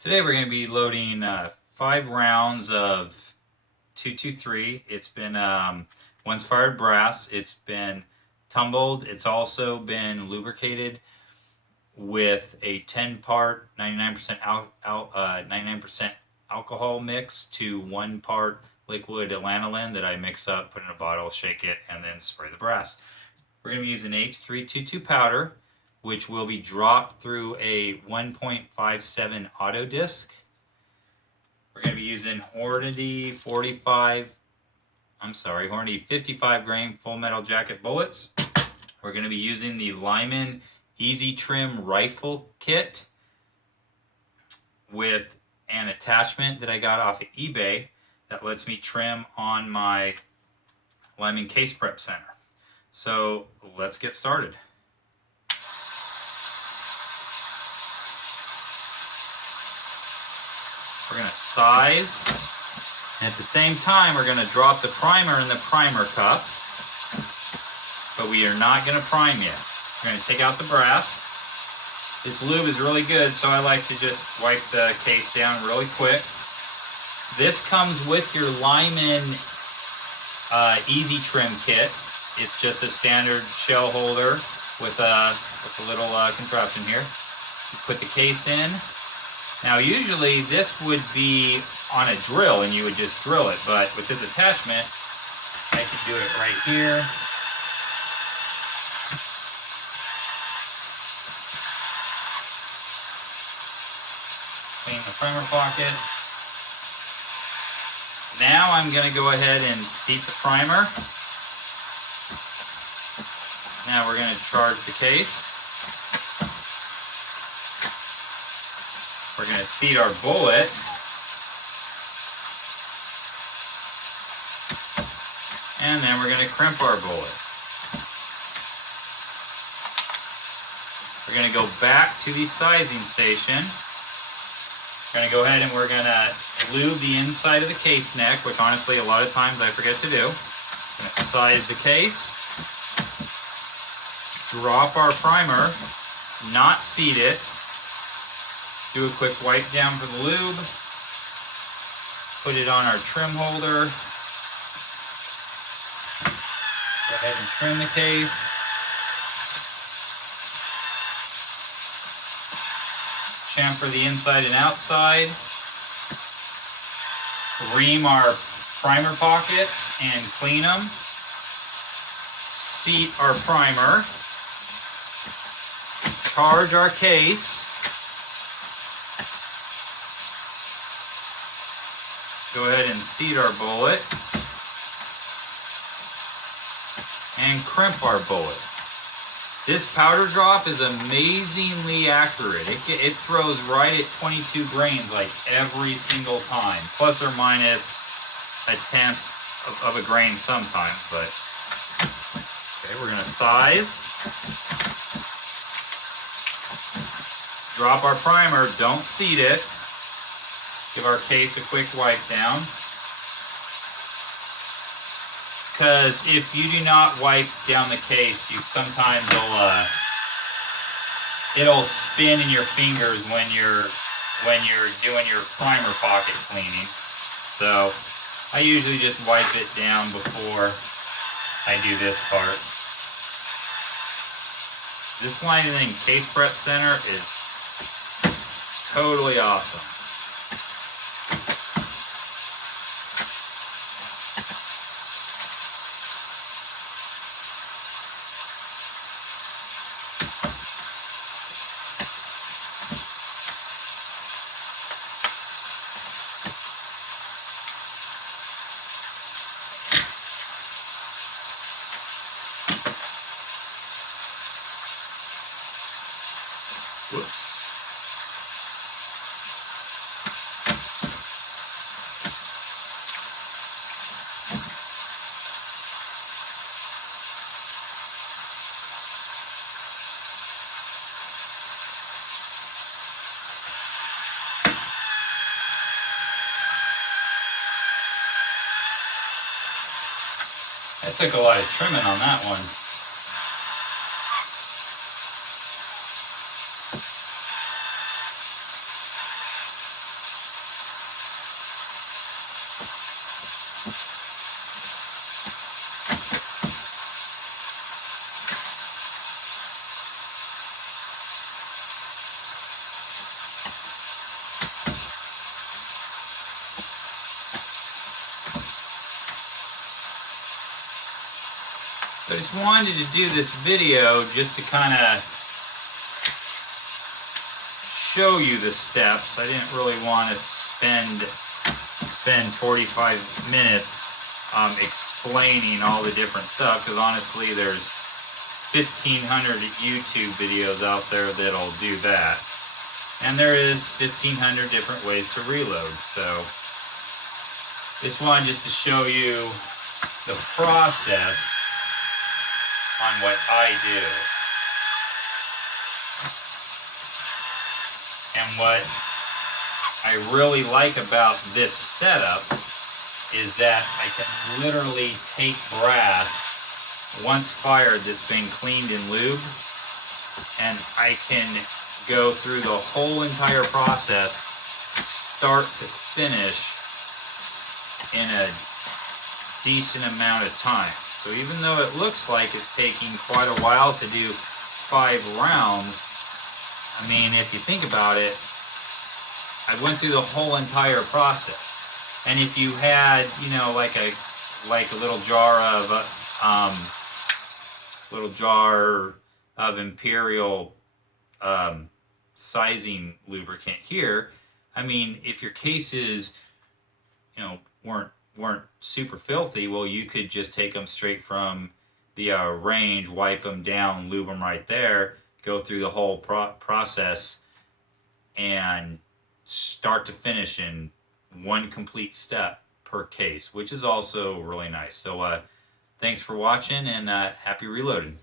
Today we're going to be loading 5 rounds of 223. It's been once fired brass. It's been tumbled. It's also been lubricated with a 10-part 99% alcohol mix to 1 part liquid lanolin that I mix up, put in a bottle, shake it, and then spray the brass. We're going to be using H322 powder, which will be dropped through a 1.57 auto disc. We're going to be using Hornady 55 grain full metal jacket bullets. We're going to be using the Lyman Easy Trim rifle kit with an attachment that I got off of eBay that lets me trim on my Lyman Case Prep Center. So let's get started. We're going to size, and at the same time we're going to drop the primer in the primer cup, but we are not going to prime yet. We're going to take out the brass. This lube is really good, so I like to just wipe the case down really quick. This comes with your Lyman Easy Trim kit. It's just a standard shell holder with a little contraption here. You put the case in. Now usually this would be on a drill and you would just drill it, but with this attachment I can do it right here. Clean the primer pockets. Now I'm going to go ahead and seat the primer. Now we're going to charge the case. We're going to seat our bullet. And then we're going to crimp our bullet. We're going to go back to the sizing station. We're going to go ahead and we're going to lube the inside of the case neck, which honestly a lot of times I forget to do. We're going to size the case. Drop our primer, not seat it. Do a quick wipe down for the lube. Put it on our trim holder. Go ahead and trim the case. Chamfer the inside and outside. Ream our primer pockets and clean them. Seat our primer. Charge our case. Go ahead and seat our bullet. And crimp our bullet. This powder drop is amazingly accurate. It throws right at 22 grains like every single time. Plus or minus a tenth of a grain sometimes, but okay, we're gonna size. Drop our primer, don't seat it. Give our case a quick wipe down. Because if you do not wipe down the case, you sometimes it'll spin in your fingers when you're doing your primer pocket cleaning. So I usually just wipe it down before I do this part. This Lyman Case Prep Center is totally awesome. Whoops. That took a lot of trimming on that one. I just wanted to do this video just to kind of show you the steps. I didn't really want to spend 45 minutes explaining all the different stuff, because honestly there's 1,500 YouTube videos out there that'll do that, and there is 1,500 different ways to reload. So this one just to show you the process on what I do. And what I really like about this setup is that I can literally take brass once fired that's been cleaned and lubed, and I can go through the whole entire process start to finish in a decent amount of time. So even though it looks like it's taking quite a while to do 5 rounds, I mean, if you think about it, I went through the whole entire process. And if you had, you know, like a little jar of Imperial sizing lubricant here, I mean, if your cases, you know, weren't super filthy, well, you could just take them straight from the range, wipe them down, lube them right there, go through the whole process, and start to finish in one complete step per case, which is also really nice. So thanks for watching, and happy reloading.